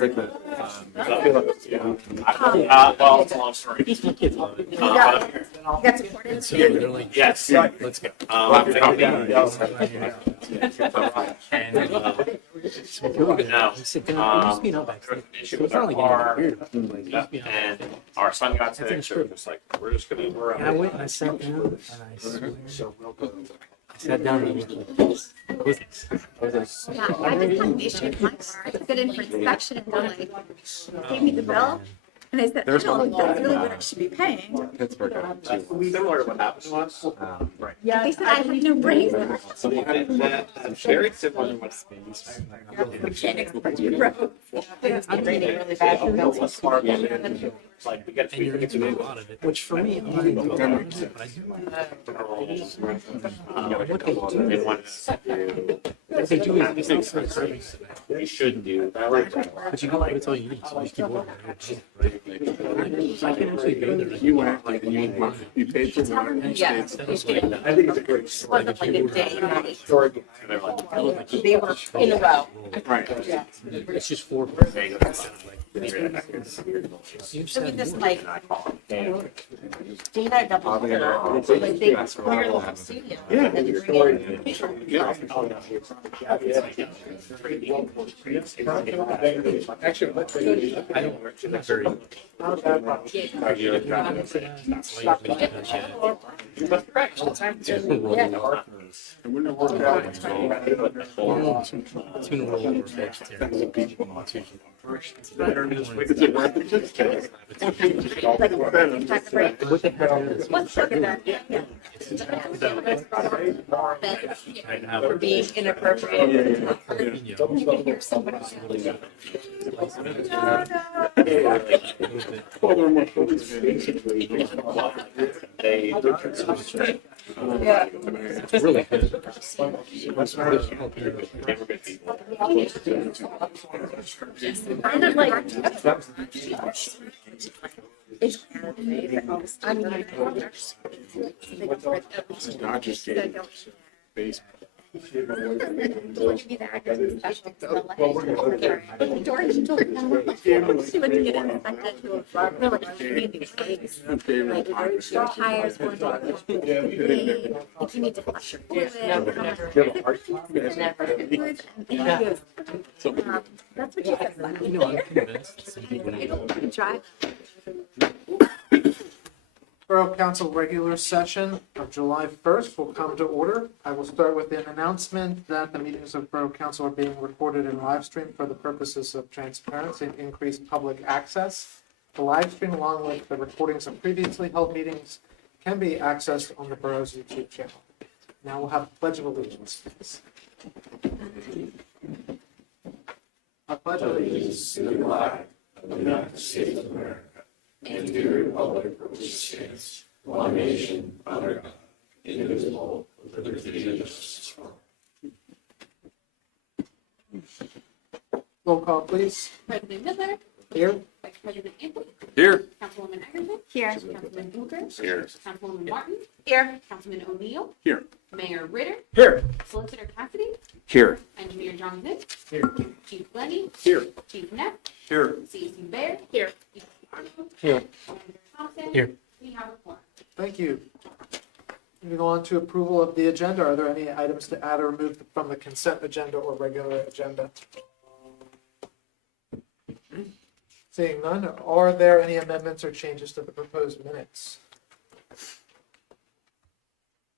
like the, Well, it's a long story. You got supported? so they're like, Yes. let's go. No. We sit down, it used to be an outback. Issue So with it's not our like car, any weird. Like, it used to be an and outback. our son got sick, so we're just like, we're just gonna go And I around. went and I sat down and I swear, I sat down and I was like, this. I was like, Yeah, I just had an issue with my car. I took it in for inspection and they're like, gave me the bill. And I said, I don't think that's really what I should be paying. Pittsburgh. Similar to what happened to us. Right. Yeah. They said I have no brains. That's very similar to what Really bad. like we get And you're into a lot of it, which for me, I'm not into a lot of it, but I do. What they do is they start serving. we should do. I like that. But you go, that's all you need. So you just keep ordering. So I can actually go there. You went, like, you paid for one. Yeah. Instead of like, I think it's a great It story. wasn't like a day, right? Story. And they're like, They were in a row. Right. it's just 4 they go, instead of like. You've So we said just more. like, Dana double checked. Like they cleared the whole studio. Yeah. And then bring it. Actually, I don't work in that very. it wouldn't have worked out. Tuna roll or vegetarian. Is it worth it? Check the break. What they have is Let's look at that. Yeah. For being inappropriate. Hear somebody. Yeah. it's really good. I'm not like. It's. I mean, Dodgers game. Baseball. Give me the address and special. George told me, she went to get it inspected. They're like, you need these things. Like, your tires weren't on. Like, you need to flush your fluid. That's what you said. You know, I'm convinced some people You drive. Borough Council regular session of July 1st will come to order. I will start with an announcement that the meetings of Borough Council are being recorded and live streamed for the purposes of transparency and increased public access. The live stream, along with the recordings of previously held meetings, can be accessed on the Borough's YouTube channel. Now we'll have the Pledge of Allegiance. I pledge allegiance to the flag of the United States of America and to the republic for which it stands, one nation, under God, indivisible, with liberty and justice for all. Roll call, please. President Miller, Here. Vice President Anthony, Here. Councilwoman Egerton, Here. Councilman Booker, Here. Councilwoman Martin, Here. Councilman O'Neill, Here. Mayor Ritter, Here. Solicitor Cassidy, Here. Engineer Johnson, Here. Chief Lenny, Here. Chief Neff, Here. CEC Bear, Here. Chief Arnold, Here. Manager Thompson. Here. We have a quorum. Thank you. Moving on to approval of the agenda. Are there any items to add or remove from the consent agenda or regular agenda? Seeing none, are there any amendments or changes to the proposed minutes?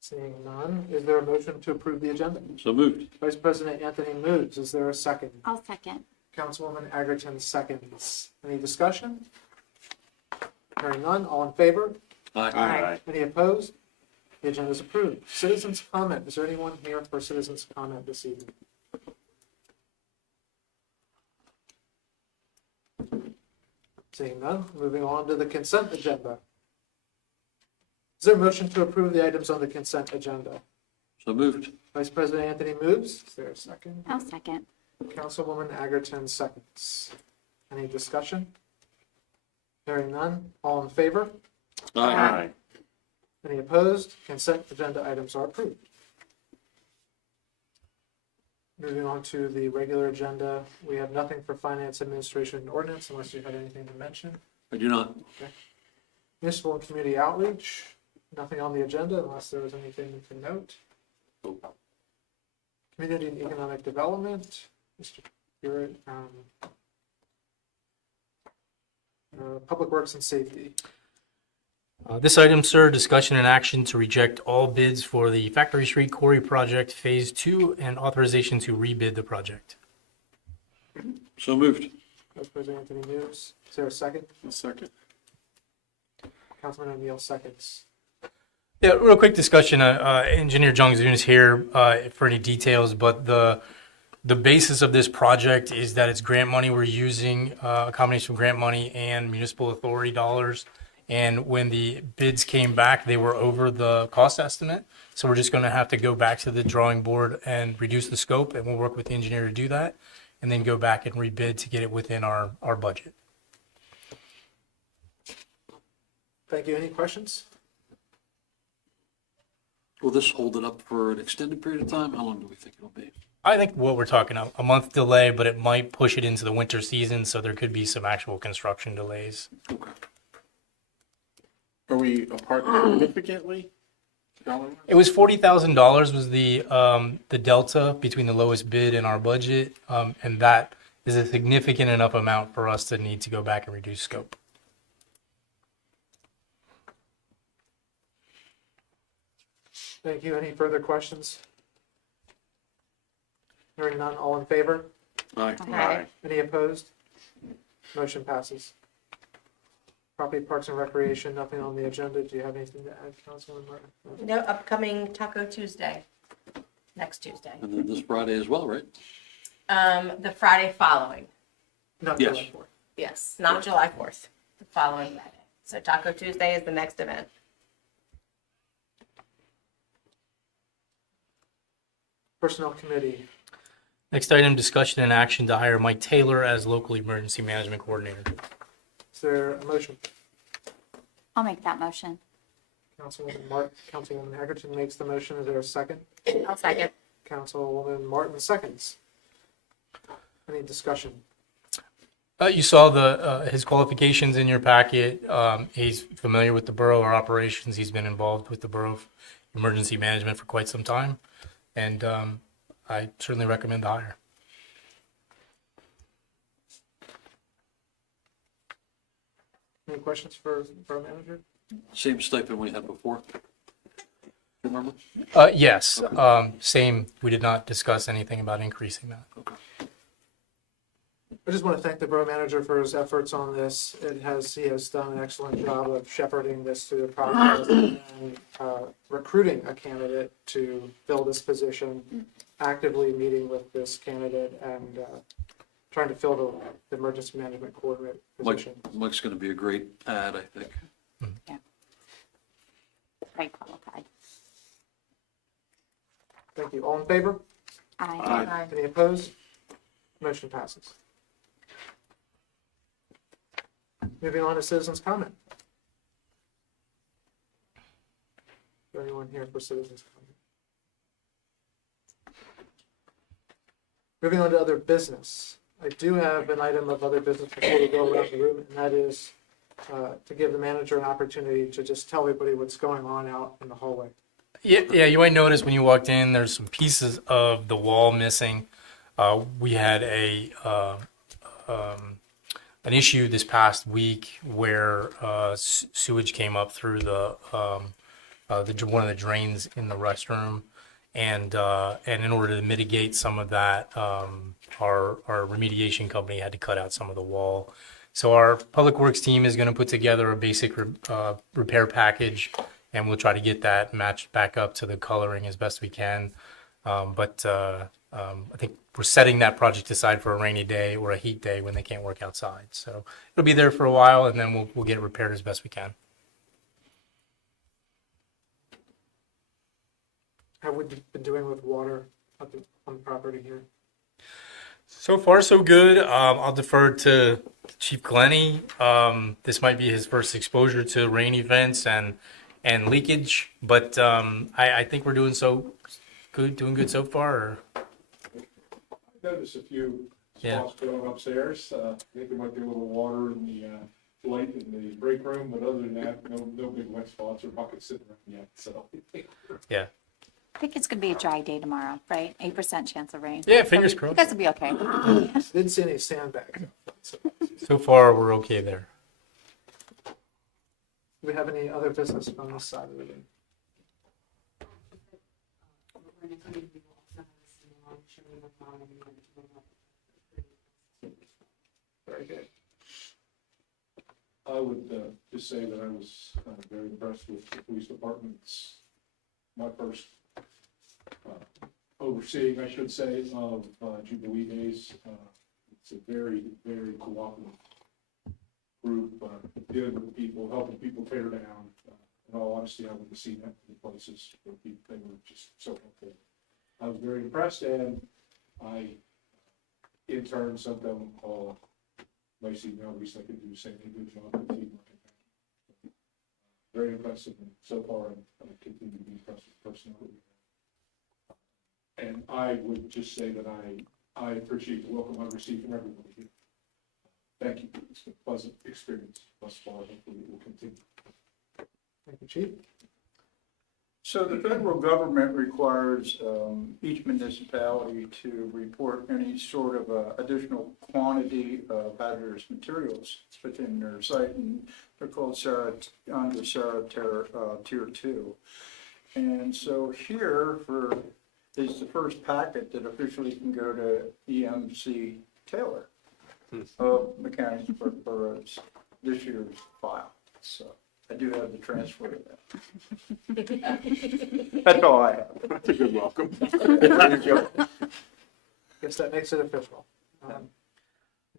Seeing none, is there a motion to approve the agenda? So moved. Vice President Anthony moves. Is there a second? I'll second. Councilwoman Egerton seconds. Any discussion? Hearing none, all in favor? Aye. Any opposed? The agenda is approved. Citizens' comment. Is there anyone here for citizens' comment this evening? Seeing none, moving on to the consent agenda. Is there a motion to approve the items on the consent agenda? So moved. Vice President Anthony moves. Is there a second? I'll second. Councilwoman Egerton seconds. Any discussion? Hearing none, all in favor? Aye. Any opposed? Consent agenda items are approved. Moving on to the regular agenda, we have nothing for finance, administration, and ordinance unless you had anything to mention. I do not. Municipal and community outreach, nothing on the agenda unless there was anything to note. Community and economic development, Mr. Garrett, public works and safety. This item, sir, discussion and action to reject all bids for the Factory Street Quarry Project Phase 2 and authorization to rebid the project. So moved. Vice President Anthony News, is there a second? A second. Councilman O'Neill seconds. Yeah, real quick discussion. Engineer Jung Zoon is here for any details, but the basis of this project is that it's grant money we're using, a combination of grant money and municipal authority dollars. And when the bids came back, they were over the cost estimate. So we're just going to have to go back to the drawing board and reduce the scope, and we'll work with the engineer to do that, and then go back and rebid to get it within our budget. Thank you. Any questions? Will this hold it up for an extended period of time? How long do we think it'll be? I think what we're talking a month delay, but it might push it into the winter season, so there could be some actual construction delays. Okay. Are we apart significantly? It was $40,000 was the delta between the lowest bid and our budget, and that is a significant enough amount for us to need to go back and reduce scope. Thank you. Any further questions? Hearing none, all in favor? Aye. Aye. Any opposed? Motion passes. Property, Parks and Recreation, nothing on the agenda. Do you have anything to add, Councilman Martin? No, upcoming Taco Tuesday, next Tuesday. And then this Friday as well, right? The Friday following, Not Yes. July 4th. yes, not July 4th, the following Friday. So Taco Tuesday is the next event. Personnel Committee, Next item, discussion and action to hire Mike Taylor as local emergency management coordinator. is there a motion? I'll make that motion. Councilwoman Egerton makes the motion. Is there a second? I'll second. Councilwoman Martin seconds. Any discussion? You saw his qualifications in your packet. He's familiar with the borough, our operations. He's been involved with the borough emergency management for quite some time, and I certainly recommend the hire. Any questions for Borough Manager? Same stipend we had before. Remember? Yes, same. We did not discuss anything about increasing that. Okay. I just want to thank the Borough Manager for his efforts on this. He has done an excellent job of shepherding this through the process and recruiting a candidate to fill this position, actively meeting with this candidate and trying to fill the emergency management coordinator position. Mike's going to be a great add, I think. Very qualified. Thank you. All in favor? Aye. Aye. Any opposed? Motion passes. Moving on to citizens' comment. Is there anyone here for citizens' comment? Moving on to other business. I do have an item of other business before we go around the room, and that is to give the manager an opportunity to just tell everybody what's going on out in the hallway. Yeah, you might notice when you walked in, there's some pieces of the wall missing. We had an issue this past week where sewage came up through one of the drains in the restroom, and in order to mitigate some of that, our remediation company had to cut out some of the wall. So our public works team is going to put together a basic repair package, and we'll try to get that matched back up to the coloring as best we can. But I think we're setting that project aside for a rainy day or a heat day when they can't work outside. So it'll be there for a while, and then we'll get it repaired as best we can. How have we been doing with water on the property here? So far, so good. I'll defer to Chief Glennie. This might be his first exposure to rain events and leakage, but I think we're doing good so far. Or... noticed a few Yeah. spots going upstairs. I think there might be a little water in the light in the break room, but other than that, no big wet spots or buckets sitting around yet, so. Yeah. I think it's gonna be a dry day tomorrow, right? 8% chance of rain. Yeah, fingers You crossed. guys will be okay. Didn't see any sandbags. So, So far, we're okay there. do we have any other business from this side of the room? Very good. I would just say that I was very impressed with the police department's, my first overseeing, I should say, of Jubilee Days. It's a very, very cooperative group, dealing with people, helping people tear down. In all honesty, I wouldn't see that many places where people, they were just so helpful. I was very impressed, and I, in turn, sent them all nice email, at least I could do, saying a good job with the team. Very impressive, and so far, I continue to be impressed with the personnel that we have. And I would just say that I appreciate the welcome I've received from everybody here. Thank you. It's been a pleasant experience thus far. Hopefully it will continue. Thank you, Chief. So the federal government requires each municipality to report any sort of additional quantity of hazardous materials within their site, and they're called under Tier 2. And so here is the first packet that officially can go to EMC Taylor of Mechanicsburg Borough's this year's file. So I do have the transfer of that. That's all I have. That's a good welcome. Guess that makes it official.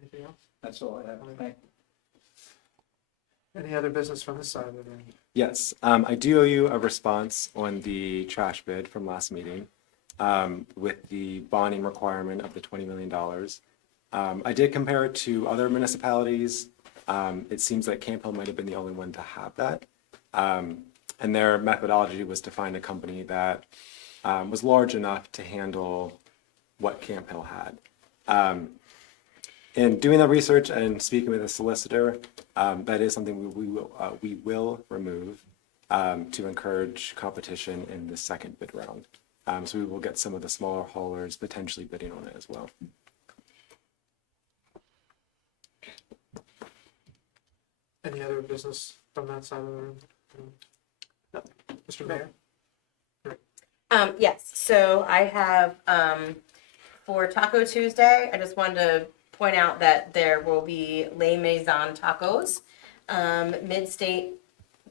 Anything else? That's all I have. Thank you. Any other business from this side of the room? Yes, I do owe you a response on the trash bid from last meeting with the bonding requirement of the $20 million. I did compare it to other municipalities. It seems like Camp Hill might have been the only one to have that. And their methodology was to find a company that was large enough to handle what Camp Hill had. In doing the research and speaking with a solicitor, that is something we will remove to encourage competition in the second bid round. So we will get some of the smaller haulers potentially bidding on it as well. Any other business from that side of the room? Mr. Mayor? Yes, so I have, for Taco Tuesday, I just wanted to point out that there will be Les Maison tacos. Mid-State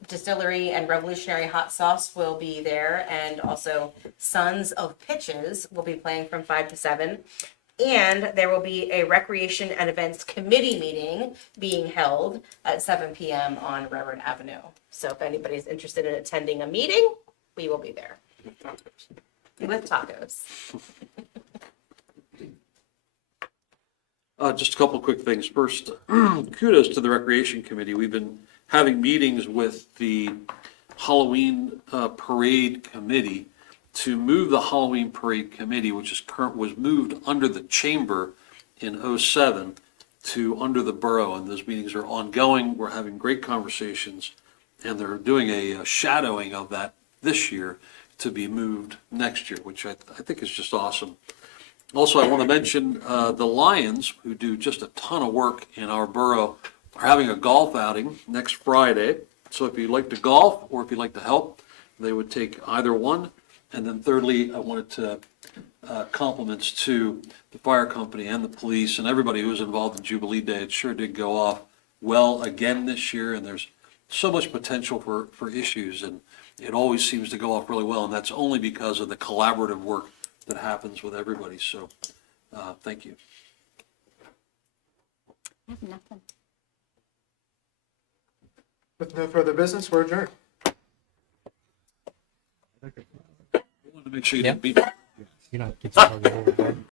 Distillery and Revolutionary Hot Sauce will be there, and also Sons of Pitches will be playing from 5 to 7. And there will be a Recreation and Events Committee meeting being held at 7 p.m. on Railroad Avenue. So if anybody's interested in attending a meeting, we will be there. With tacos. Just a couple quick things. First, kudos to the Recreation Committee. We've been having meetings with the Halloween Parade Committee to move the Halloween Parade Committee, which was moved under the Chamber in '07 to under the Borough, and those meetings are ongoing. We're having great conversations, and they're doing a shadowing of that this year to be moved next year, which I think is just awesome. Also, I want to mention the Lions, who do just a ton of work in our borough, are having a golf outing next Friday. So if you'd like to golf or if you'd like to help, they would take either one. And then thirdly, I wanted to compliments to the fire company and the police and everybody who was involved in Jubilee Day. It sure did go off well again this year, and there's so much potential for issues, and it always seems to go off really well, and that's only because of the collaborative work that happens with everybody. So thank you. I have nothing. With no further business, we're adjourned. I wanted to make sure you didn't beat You're not getting started over, bud.